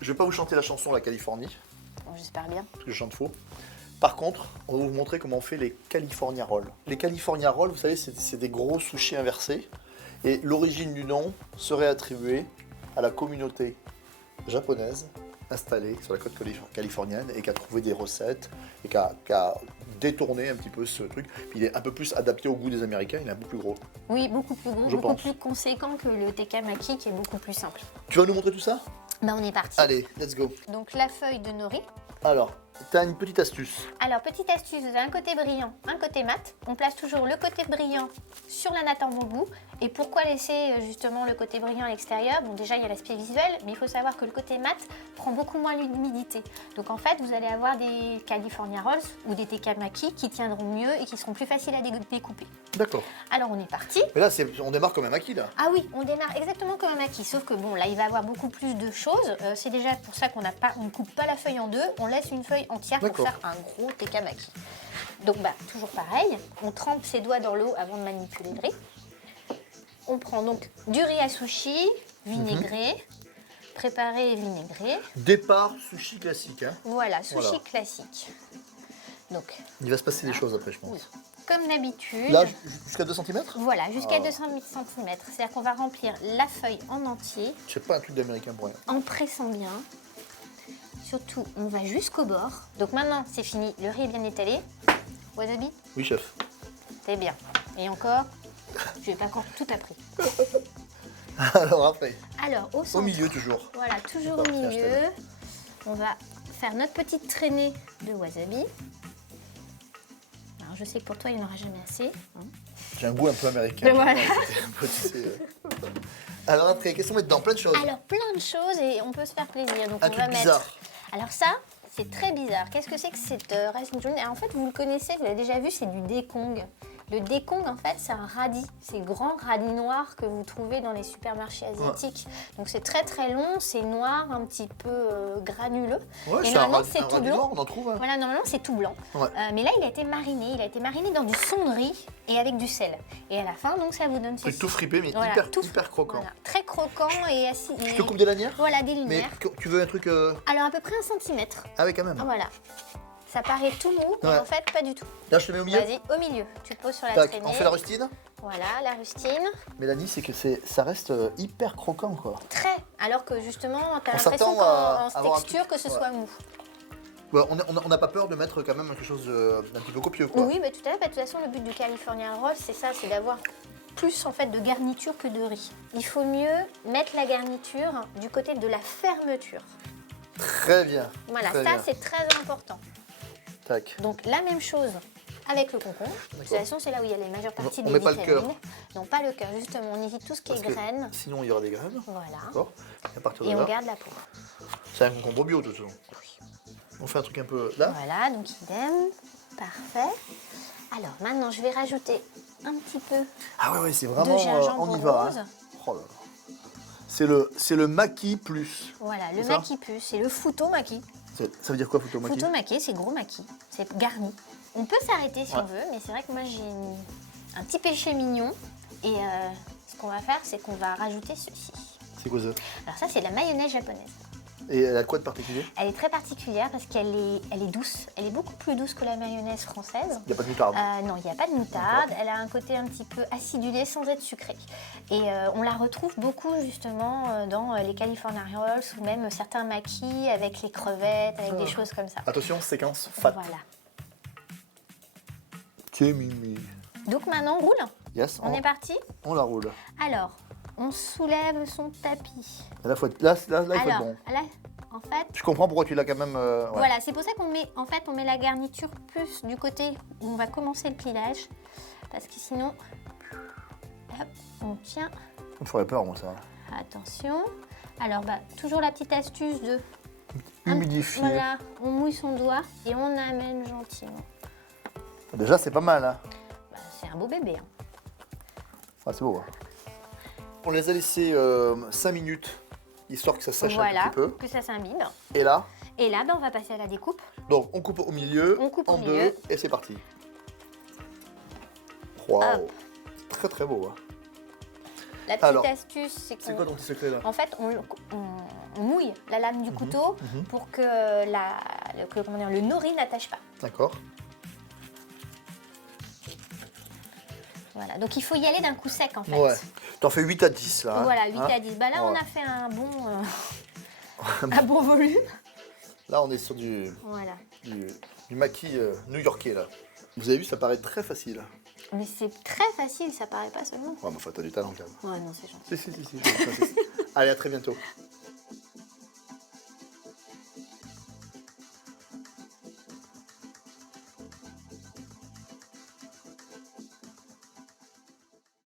je vais pas vous chanter la chanson La Californie, Bon, j'espère bien. parce que je chante faux. Par contre, on va vous montrer comment on fait les California Rolls. Les California Rolls, vous savez, c'est des gros sushis inversés. Et l'origine du nom serait attribuée à la communauté japonaise installée sur la côte californienne et qui a trouvé des recettes et qui a détourné un petit peu ce truc. Puis il est un peu plus adapté au goût des Américains, il est un peu plus gros. Oui, beaucoup plus gros, Je beaucoup pense. plus conséquent que le tekkamachi qui est beaucoup plus simple. Tu vas nous montrer tout ça? Bah, on est parti. Allez, let's go. Donc la feuille de nori. Alors, tu as une petite astuce. Alors, petite astuce, vous avez un côté brillant, un côté mat. On place toujours le côté brillant sur la natte en bambou. Et pourquoi laisser justement le côté brillant à l'extérieur? Bon, déjà, il y a l'aspect visuel, mais il faut savoir que le côté mat prend beaucoup moins l'humidité. Donc, en fait, vous allez avoir des California Rolls ou des tekkamachi qui tiendront mieux et qui seront plus faciles à découper. D'accord. Alors, on est parti. Mais là, on démarre comme un maquis, là. Ah oui, on démarre exactement comme un maquis, sauf que bon, là, il va avoir beaucoup plus de choses. C'est déjà pour ça qu'on ne coupe pas la feuille en deux, on laisse une feuille entière pour faire un gros tekkamachi. Donc, bah, toujours pareil, on trempe ses doigts dans l'eau avant de manipuler le riz. On prend donc du riz à sushi, vinaigré, préparé et vinaigré. Départ sushi classique, hein. Voilà, sushi Voilà. classique. Donc, Il va se passer des choses après, je pense. oui, comme d'habitude. Là, jusqu'à 2 cm? Voilà, jusqu'à Ah. 200 cm. C'est-à-dire qu'on va remplir la feuille en entier, C'est pas un truc d'américain pour rien. en pressant bien. Surtout, on va jusqu'au bord. Donc maintenant, c'est fini. Le riz est bien étalé. Wasabi, Oui, chef. c'est bien. Et encore, je n'ai pas encore tout appris. Alors après, Alors, au au centre, milieu toujours. voilà, toujours au D'accord, c'est milieu, on va faire notre petite traînée de wasabi. Alors, je sais que pour toi, il n'y en aura jamais assez. hein. J'ai un goût un peu américain. Ben voilà. Un peu, tu sais, Alors après, qu'est-ce qu'on met dedans? Plein de choses. Alors, plein de choses et on peut se faire plaisir. Donc, Un on truc va bizarre. mettre... Alors ça, c'est très bizarre. Qu'est-ce que c'est que cette racine jaune? En fait, vous le connaissez, vous l'avez déjà vu, c'est du dékong. Le dékong, en fait, c'est un radis. C'est grand radis noir que vous trouvez dans les supermarchés asiatiques. Donc, c'est très très long, c'est noir, un petit peu granuleux. Ouais, Et c'est un normalement, radis c'est tout noir, blanc. on en trouve. Hein. Voilà, normalement, c'est tout blanc. Ouais. Mais là, il a été mariné. Il a été mariné dans du son de riz et avec du sel. Et à la fin, donc, ça vous donne Truc ceci. tout fripé, mais Voilà, hyper, tout hyper croquant. Voilà, très croquant et assis. Je te coupe des lanières? Voilà, des Mais lumières. tu veux un truc... Alors, à peu près 1 cm. Ah oui, quand même. Voilà. Ça paraît tout mou, mais Ouais. en fait, pas du tout. Là, je te mets au milieu. Vas-y, au milieu. Tu te poses sur la Tac, traînée. on fait la rustine. Voilà, la rustine. Mélanie, c'est que ça reste hyper croquant, quoi. Très. Alors que justement, tu as On l'impression s'attend à qu'en avoir un texture, truc- que ce ouais. soit mou. Ouais, on n'a pas peur de mettre quand même quelque chose d'un petit peu copieux, quoi. Oui, mais tout à fait. De toute façon, le but du California Roll, c'est ça, c'est d'avoir plus en fait de garniture que de riz. Il faut mieux mettre la garniture du côté de la fermeture. Très bien. Voilà, très ça bien. c'est très important. Tac. Donc la même chose avec le concombre. De toute façon, c'est là où il y a les majeures parties On des met pas le vitamines. cœur. Non, pas le cœur, justement. On évite tout ce qui Parce est que graines. sinon, il y aura des graines. Voilà. D'accord. Et à partir de Et on là, garde la peau. c'est un concombre bio, de toute façon. On fait un truc un peu là. Voilà, donc idem. Parfait. Alors maintenant, je vais rajouter un petit peu Ah ouais, c'est de vraiment... gingembre on y va. rose. Hein. Oh là là. C'est le maquis plus. Voilà, le C'est ça maki plus. C'est le futo maki. Ça veut dire quoi, futomaki? Futo maki, c'est gros maki. C'est garni. On peut s'arrêter si Ouais. on veut, mais c'est vrai que moi j'ai un petit péché mignon. Et ce qu'on va faire, c'est qu'on va rajouter ceci. C'est quoi ça? Alors ça, c'est de la mayonnaise japonaise. Et elle a quoi de particulier? Elle est très particulière parce qu'elle est douce. Elle est beaucoup plus douce que la mayonnaise française. Il n'y a pas de moutarde. Non, il n'y a pas de moutarde. Elle a un côté un petit peu acidulé sans être sucré. Et on la retrouve beaucoup justement dans les California Rolls ou même certains makis avec les crevettes, avec des choses comme ça. Attention, séquence fat. Voilà. C'est mimi. Donc maintenant, on roule. Yes, On est parti. on la roule. Alors, on soulève son tapis. Là, il faut être Alors, bon. là, en fait, Je comprends pourquoi tu l'as quand même... ouais. voilà, c'est pour ça qu'on met, en fait, on met la garniture plus du côté où on va commencer le pilage. Parce que sinon, hop, on tient. Ça me ferait peur, moi, ça. Attention. Alors, bah, toujours la petite astuce de... Humidifier. Voilà, on mouille son doigt et on amène gentiment. Déjà, c'est pas mal, hein. Bah, c'est un beau bébé. Hein. Ah, c'est beau. Hein. On les a laissés 5 minutes, histoire que ça sèche un Voilà, petit peu. que ça s'imbibe. Et là, Et là, bah, on va passer à la découpe. donc on coupe au milieu, On coupe en au deux, milieu. et c'est parti. Waouh, Hop. très très beau. Hein. La petite astuce, c'est C'est quoi ton petit secret là? En fait, on mouille la lame du couteau pour que, le nori n'attache pas. D'accord. Voilà, donc il faut y aller d'un coup sec en fait. Ouais. T'en fais 8 à 10 là. Voilà, 8 hein à 10. Bah là, on Ouais. a fait un bon volume. Là, on est sur du Voilà. maquis new-yorkais là. Vous avez vu, ça paraît très facile. Mais c'est très facile, ça paraît pas seulement. Ouais, mais enfin, t'as du talent quand même. Ouais, non, c'est gentil. Si. Allez, à très bientôt.